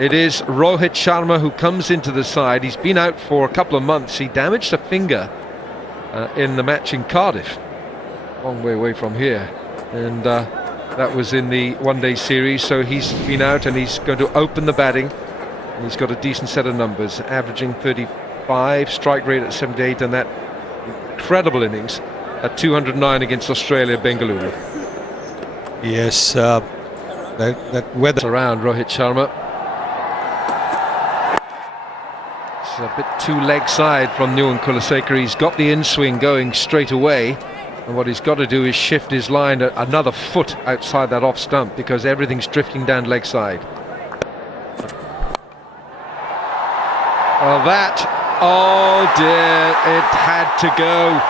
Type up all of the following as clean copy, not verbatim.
It is Rohit Sharma who comes into the side. He's been out for a couple of months. He damaged a finger in the match in Cardiff, long way away from here, and that was in the one-day series. So he's been out and he's going to open the batting, and he's got a decent set of numbers, averaging 35, strike rate at 78, and that incredible innings at 209 against Australia, Bengaluru. Yes, that weather around Rohit Sharma. It's a bit too leg side from Nuwan Kulasekara. He's got the in-swing going straight away, and what he's got to do is shift his line another foot outside that off stump, because everything's drifting down leg side. Well, that, oh dear, it had to go.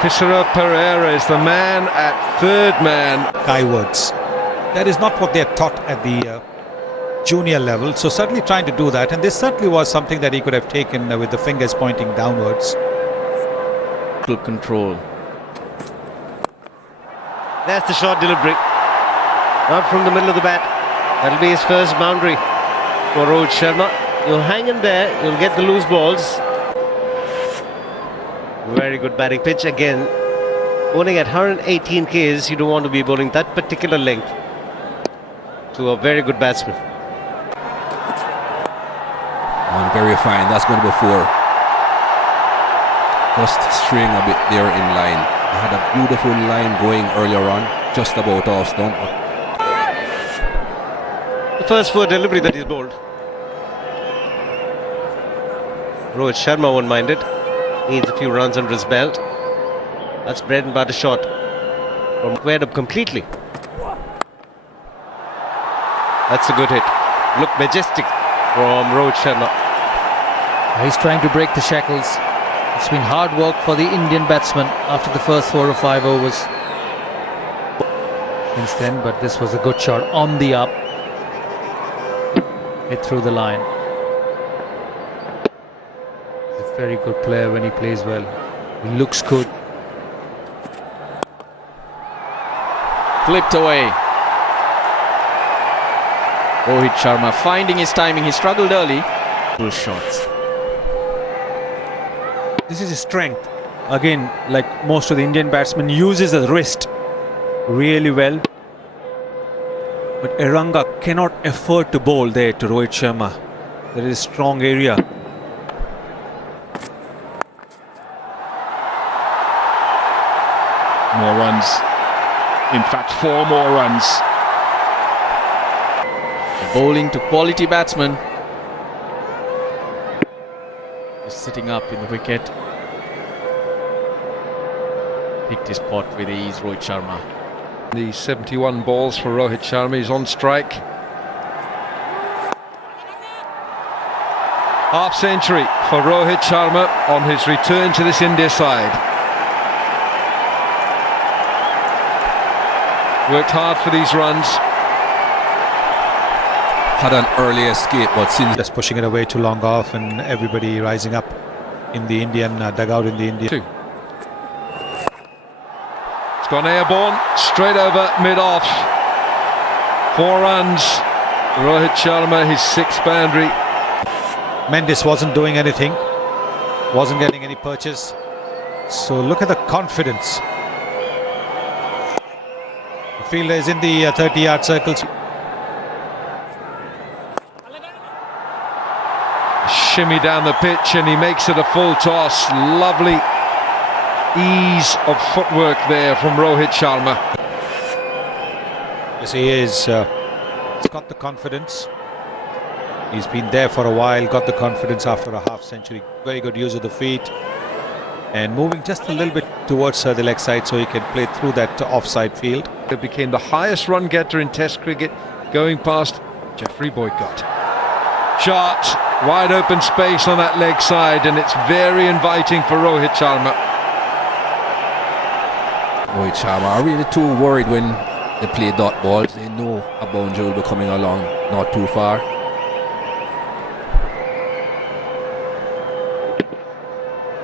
Kisara Pereira is the man at third man. skywards. That is not what they're taught at the junior level, so certainly trying to do that, and this certainly was something that he could have taken with the fingers pointing downwards. Control. That's the short delivery. Out from the middle of the bat. That'll be his first boundary for Rohit Sharma. You'll hang in there, you'll get the loose balls. Very good batting pitch again. Bowling at 118 Ks, you don't want to be bowling that particular length to a very good batsman. And very fine, that's going to be 4. Just string a bit there in line. They had a beautiful line going earlier on, just about off stump. The first 4 delivery that he's bowled. Rohit Sharma won't mind it. Needs a few runs under his belt. That's bread and butter shot from squared up completely. That's a good hit. Look majestic from Rohit Sharma. He's trying to break the shackles. It's been hard work for the Indian batsman after the first 4 or 5 overs since then, but this was a good shot on the up. Hit through the line. He's a very good player when he plays well. He looks good. Flipped away. Rohit Sharma finding his timing. He struggled early. Full shots. This is his strength. Again, like most of the Indian batsmen, uses the wrist really well. But Eranga cannot afford to bowl there to Rohit Sharma. There is a strong area. More runs. In fact, 4 more runs. Bowling to quality batsmen. Just sitting up in the wicket. Picked his spot with ease, Rohit Sharma. The 71 balls for Rohit Sharma. He's on strike. Half century for Rohit Sharma on his return to this India side. Worked hard for these runs. Had an early escape, but since Just pushing it away too long off, and everybody rising up in the Indian dugout in the Indian. It's gone airborne, straight over mid-off. 4 runs. Rohit Sharma, his 6th boundary. Mendes wasn't doing anything, wasn't getting any purchase. So look at the confidence. The fielder is in the 30-yard circles. Shimmy down the pitch, and he makes it a full toss. Lovely ease of footwork there from Rohit Sharma. Yes, he is. He's got the confidence. He's been there for a while, got the confidence after a half century. Very good use of the feet. And moving just a little bit towards the leg side so he can play through that offside field. It became the highest run getter in Test cricket, going past Jeffrey Boycott. Shot, wide open space on that leg side, and it's very inviting for Rohit Sharma. Rohit Sharma are really too worried when they play dot balls. They know a boundary will be coming along not too far.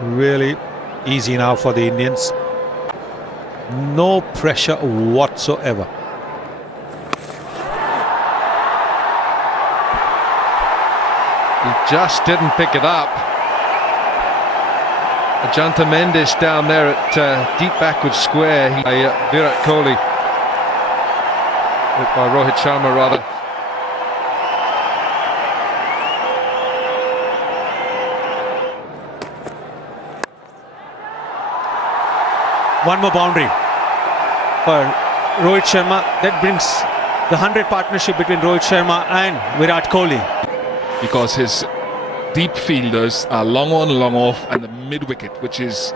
Really easy now for the Indians. No pressure whatsoever. He just didn't pick it up. Ajanta Mendes down there at deep backward square. Virat Kohli, by Rohit Sharma rather. One more boundary for Rohit Sharma. That brings the 100 partnership between Rohit Sharma and Virat Kohli. Because his deep fielders are long on, long off, and the mid-wicket, which is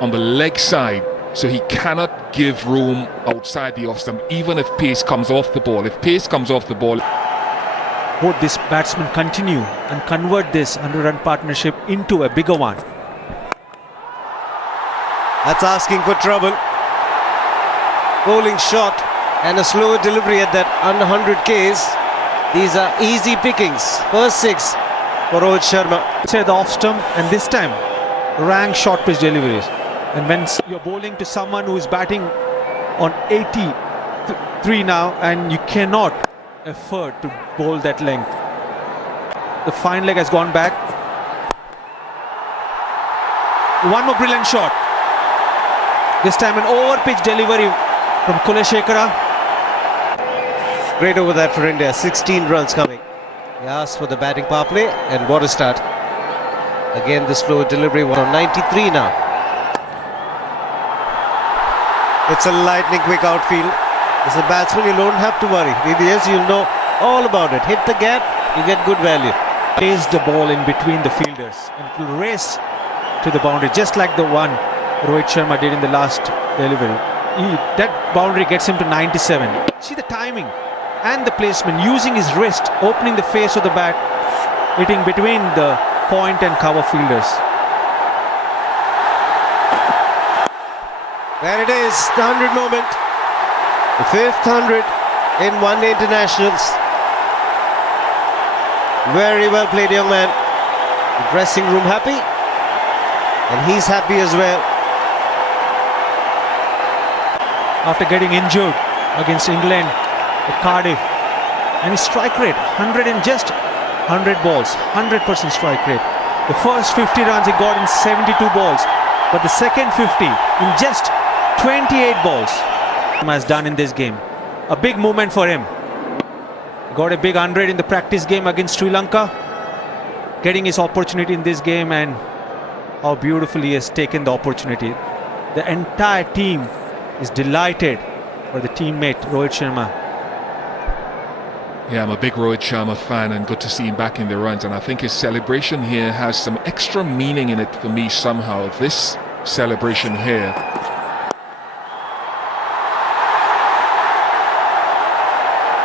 on the leg side. So he cannot give room outside the off-stump, even if pace comes off the ball. If pace comes off the ball... Both these batsmen continue and convert this 100-run partnership into a bigger one. That's asking for trouble. Bowling shot and a slower delivery at that under 100 Ks. These are easy pickings. First 6 for Rohit Sharma. Say the off stump, and this time rank short pitch deliveries. And when you're bowling to someone who is batting on 83 now, and you cannot afford to bowl that length. The fine leg has gone back. One more brilliant shot. This time an over pitch delivery from Kuleshekara. Great over that for India. 16 runs coming. He asked for the batting power play, and what a start. Again, the slow delivery on 93 now. It's a lightning quick outfield. As a batsman, you don't have to worry. VBS, you'll know all about it. Hit the gap, you get good value. Plays the ball in between the fielders and it will race to the boundary, just like the one Rohit Sharma did in the last delivery. That boundary gets him to 97. See the timing and the placement, using his wrist, opening the face of the bat, hitting between the point and cover fielders. There it is, the 100 moment. The 5th 100 in one-day internationals. Very well played, young man. The dressing room happy, and he's happy as well. After getting injured against England at Cardiff, and his strike rate 100 in just 100 balls, 100% strike rate. The first 50 runs he got in 72 balls, but the second 50 in just 28 balls has done in this game. A big moment for him. Got a big 100 in the practice game against Sri Lanka, getting his opportunity in this game, and how beautifully he has taken the opportunity. The entire team is delighted for the teammate Rohit Sharma. Yeah, I'm a big Rohit Sharma fan, and good to see him back in the runs. And I think his celebration here has some extra meaning in it for me somehow. This celebration here.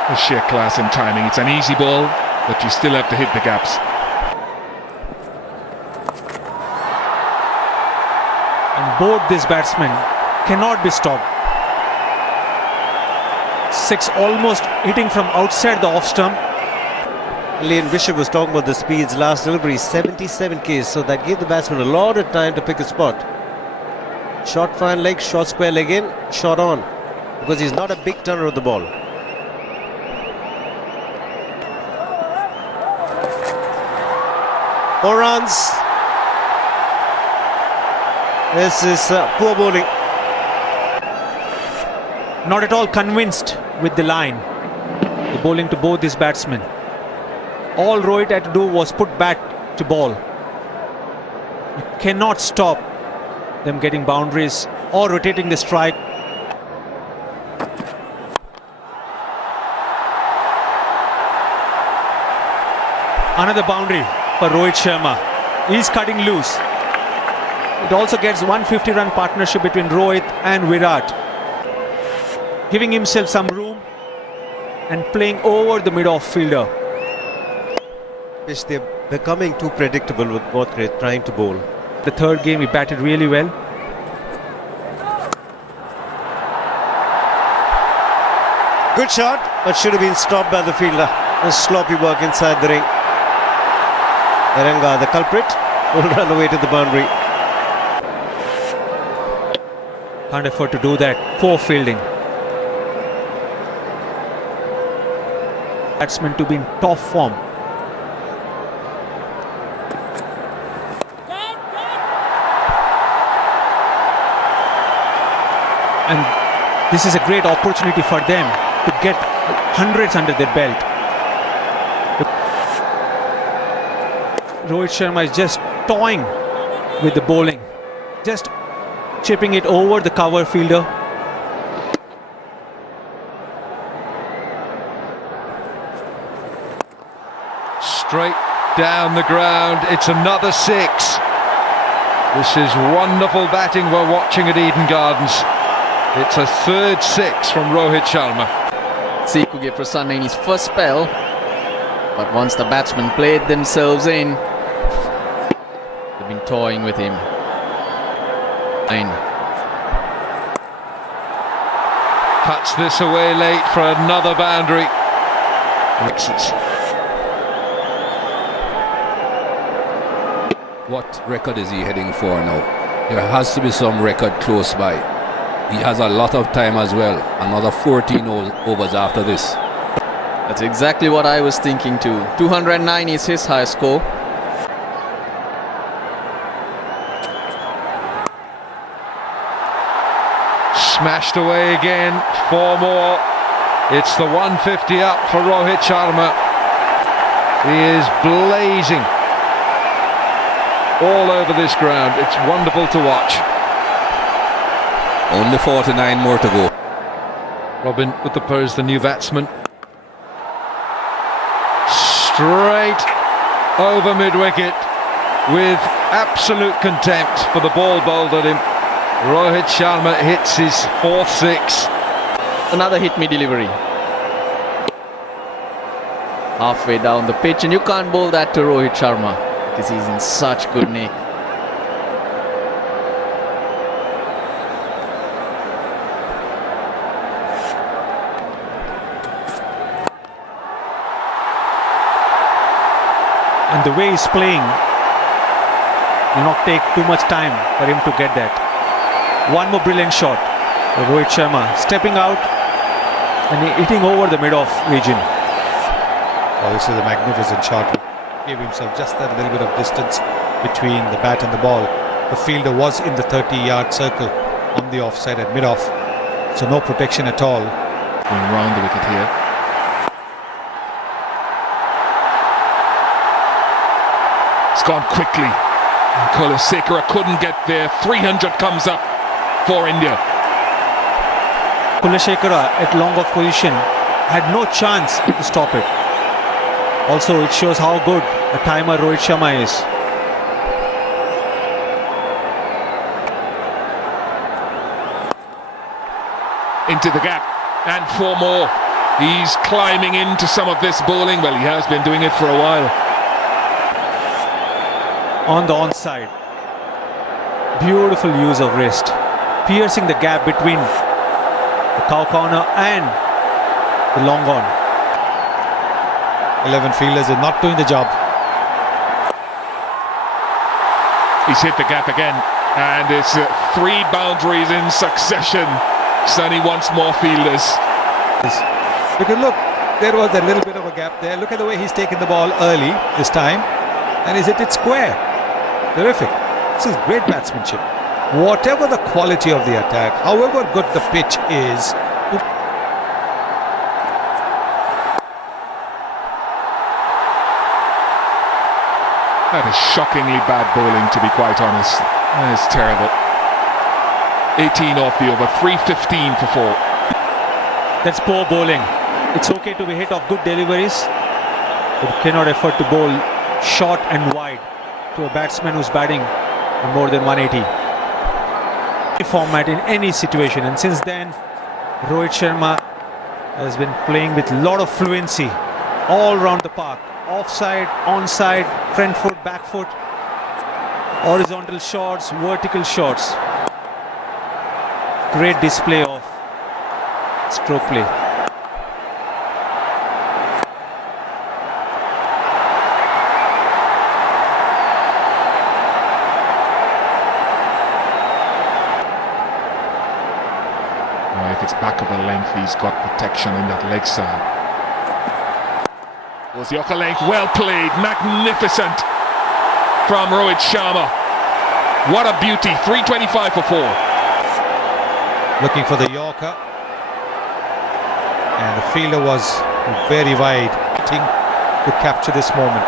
The sheer class and timing. It's an easy ball, but you still have to hit the gaps. And both these batsmen cannot be stopped. 6 almost hitting from outside the off stump. Lane Bishop was talking about the speeds. Last delivery 77 Ks, so that gave the batsman a lot of time to pick a spot. Short fine leg, short square leg in, shot on, because he's not a big turner of the ball. Four runs. This is poor bowling. Not at all convinced with the line. The bowling to both these batsmen. All Rohit had to do was put bat to ball. You cannot stop them getting boundaries or rotating the strike. Another boundary for Rohit Sharma. He's cutting loose. It also gets 150-run partnership between Rohit and Virat, giving himself some room and playing over the mid-off fielder. They're becoming too predictable with both trying to bowl. The third game he batted really well. Good shot, but should have been stopped by the fielder. A sloppy work inside the ring. Eranga, the culprit, will run away to the boundary. Can't afford to do that. Poor fielding. Batsman to be in top form. and this is a great opportunity for them to get hundreds under their belt. Rohit Sharma is just toying with the bowling, just chipping it over the cover fielder. Straight down the ground, it's another six. This is wonderful batting we're watching at Eden Gardens. It's a third six from Rohit Sharma. See, could get Prasanna in his first spell, but once the batsmen played themselves in, they've been toying with him. Cuts this away late for another boundary. What record is he heading for now? There has to be some record close by. He has a lot of time as well. Another 14 overs after this. That's exactly what I was thinking too. 209 is his highest score. Smashed away again, 4 more. It's the 150 up for Rohit Sharma. He is blazing all over this ground. It's wonderful to watch. Only 49 more to go. Robin Uthapar is the new batsman. Straight over mid-wicket with absolute contempt for the ball bowled at him. Rohit Sharma hits his 4th six. Another hit-me delivery. Halfway down the pitch, and you can't bowl that to Rohit Sharma because he's in such good nick. And the way he's playing will not take too much time for him to get that. One more brilliant shot. Rohit Sharma stepping out and hitting over the mid-off region. Oh, this is a magnificent shot. He gave himself just that little bit of distance between the bat and the ball. The fielder was in the 30-yard circle on the offside at mid-off, so no protection at all. Going round the wicket here. It's gone quickly. Kulasekara couldn't get there. 300 comes up for India. Kulasekara at long off position had no chance to stop it. Also, it shows how good a timer Rohit Sharma is. Into the gap, and 4 more. He's climbing into some of this bowling. Well, he has been doing it for a while. On the onside, beautiful use of wrist, piercing the gap between the cow corner and the long on. 11 fielders are not doing the job. He's hit the gap again, and it's 3 boundaries in succession. Sonny wants more fielders. Because look, there was a little bit of a gap there. Look at the way he's taken the ball early this time, and he's hit it square. Terrific. This is great batsmanship. Whatever the quality of the attack, however good the pitch is, that is shockingly bad bowling, to be quite honest. That is terrible. 18 off the over, 315 for 4. that's poor bowling. It's okay to be hit off good deliveries, but you cannot afford to bowl short and wide to a batsman who's batting more than 180. Format in any situation, and since then Rohit Sharma has been playing with a lot of fluency all around the park. Offside, onside, front foot, back foot, horizontal shots, vertical shots. Great display of stroke play. If it's back of the length, he's got protection in that leg side. Was the upper length, well played, magnificent from Rohit Sharma. What a beauty, 325 for 4. looking for the Yorker. And the fielder was very wide, waiting to capture this moment.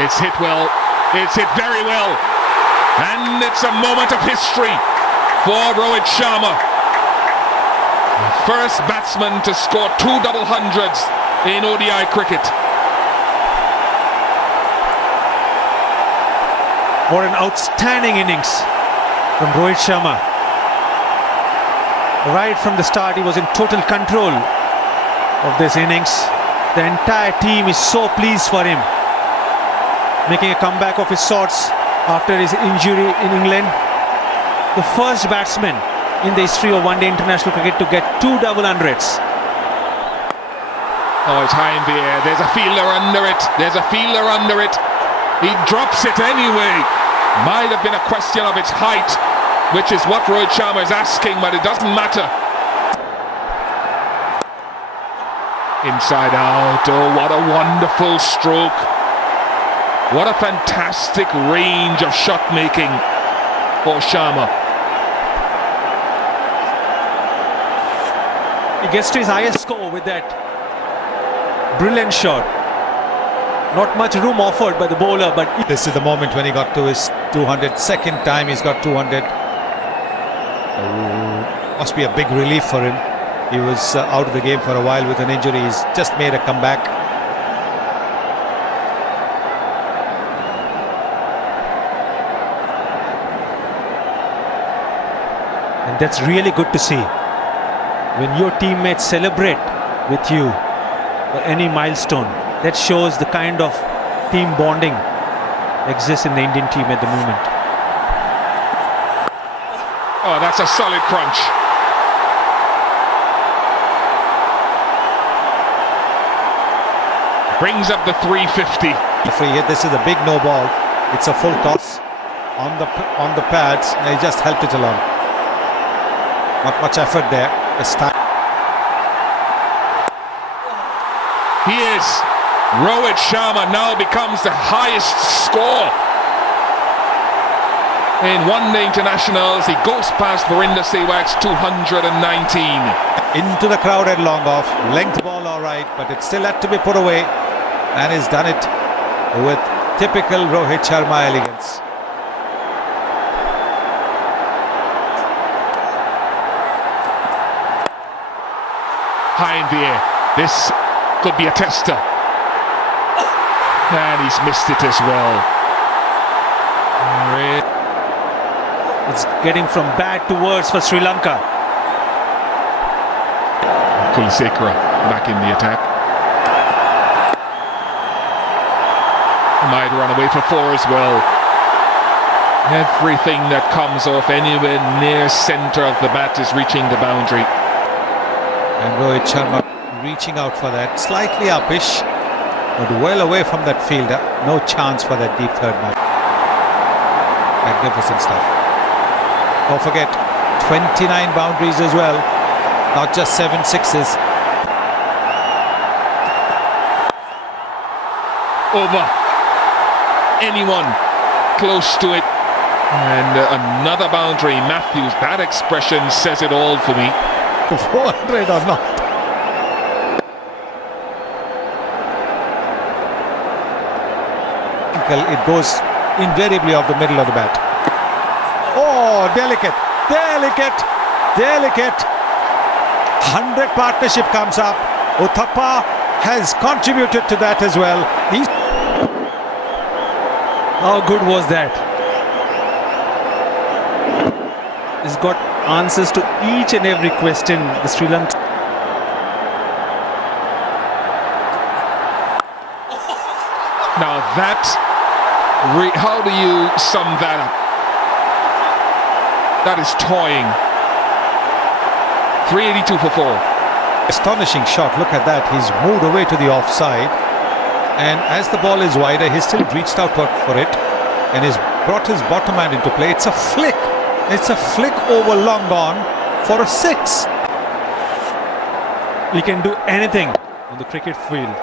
It's hit well. It's hit very well. And it's a moment of history for Rohit Sharma. First batsman to score 2 double hundreds in ODI cricket. What an outstanding innings from Rohit Sharma. Right from the start, he was in total control of this innings. The entire team is so pleased for him, making a comeback of his sorts after his injury in England. The first batsman in the history of one-day international cricket to get 2 double hundreds. Oh, it's high in the air. There's a fielder under it. There's a fielder under it. He drops it anyway. Might have been a question of its height, which is what Rohit Sharma is asking, but it doesn't matter. Inside out. Oh, what a wonderful stroke. What a fantastic range of shot making for Sharma. He gets to his highest score with that brilliant shot. Not much room offered by the bowler, but this is the moment when he got to his 200. Second time he's got 200. Must be a big relief for him. He was out of the game for a while with an injury. He's just made a comeback. And that's really good to see. When your teammates celebrate with you for any milestone, that shows the kind of team bonding exists in the Indian team at the moment. Oh, that's a solid crunch. Brings up the 350. Free hit. This is a big no ball. It's a full toss on the pads, and he just helped it along. Not much effort there. He is. Rohit Sharma now becomes the highest score in one-day internationals. He goes past Verinder Sehwag's 219. Into the crowded long off. Length ball all right, but it still had to be put away. And he's done it with typical Rohit Sharma elegance. High in the air. This could be a tester. And he's missed it as well. It's getting from bad to worse for Sri Lanka. Kulisekara back in the attack. Might run away for 4 as well. Everything that comes off anywhere near centre of the bat is reaching the boundary. And Rohit Sharma reaching out for that, slightly uppish, but well away from that fielder. No chance for that deep third man. Magnificent stuff. Don't forget, 29 boundaries as well, not just 7 sixes. Over anyone close to it. And another boundary. Matthews, that expression says it all for me. 400 or not. It goes invariably off the middle of the bat. Oh, delicate, delicate, delicate. 100 partnership comes up. Uthappa has contributed to that as well. How good was that? He's got answers to each and every question the Sri Lanka. Now that, how do you sum that up? That is toying. 382 for 4. Astonishing shot, look at that. He's moved away to the offside, and as the ball is wider, he's still reached out for it and he's brought his bottom hand into play. It's a flick. It's a flick over long on for a 6. He can do anything on the cricket field.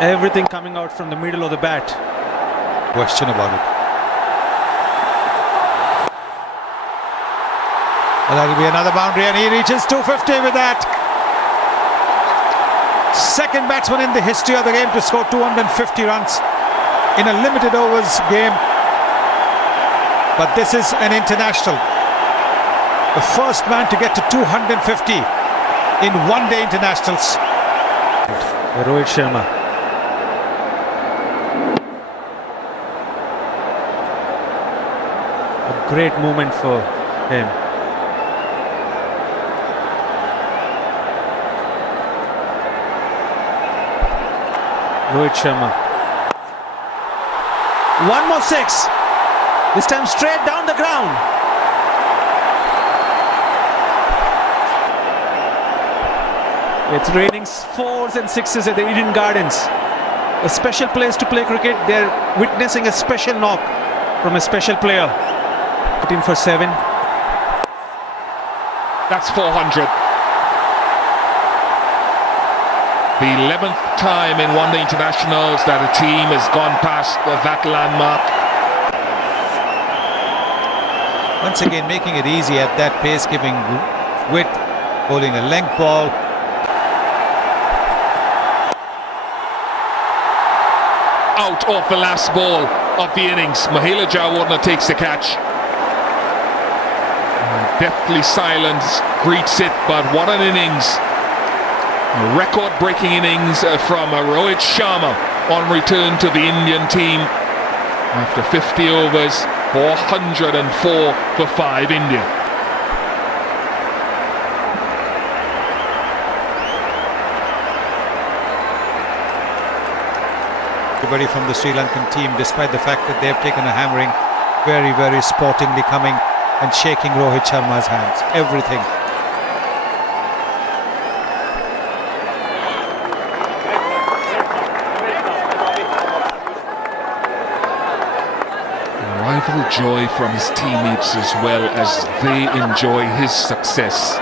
Everything coming out from the middle of the bat. question about it. And that'll be another boundary, and he reaches 250 with that. Second batsman in the history of the game to score 250 runs in a limited overs game. But this is an international. The first man to get to 250 in one-day internationals. Rohit Sharma. A great moment for him. Rohit Sharma. One more six. This time straight down the ground. It's raining fours and sixes at the Eden Gardens. A special place to play cricket. They're witnessing a special knock from a special player. 18 for 7. That's 400. The 11th time in one-day internationals that a team has gone past that landmark. Once again, making it easy at that pace, giving width, bowling a length ball. Out of the last ball of the innings. Mahela Jawardena takes the catch. Deathly silence greets it, but what an innings. A record-breaking innings from Rohit Sharma on return to the Indian team. After 50 overs, 404 for 5 India. Everybody from the Sri Lankan team, despite the fact that they've taken a hammering, very, very sportingly coming and shaking Rohit Sharma's hands. Everything. Rival joy from his teammates as well as they enjoy his success,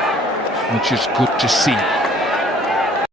which is good to see.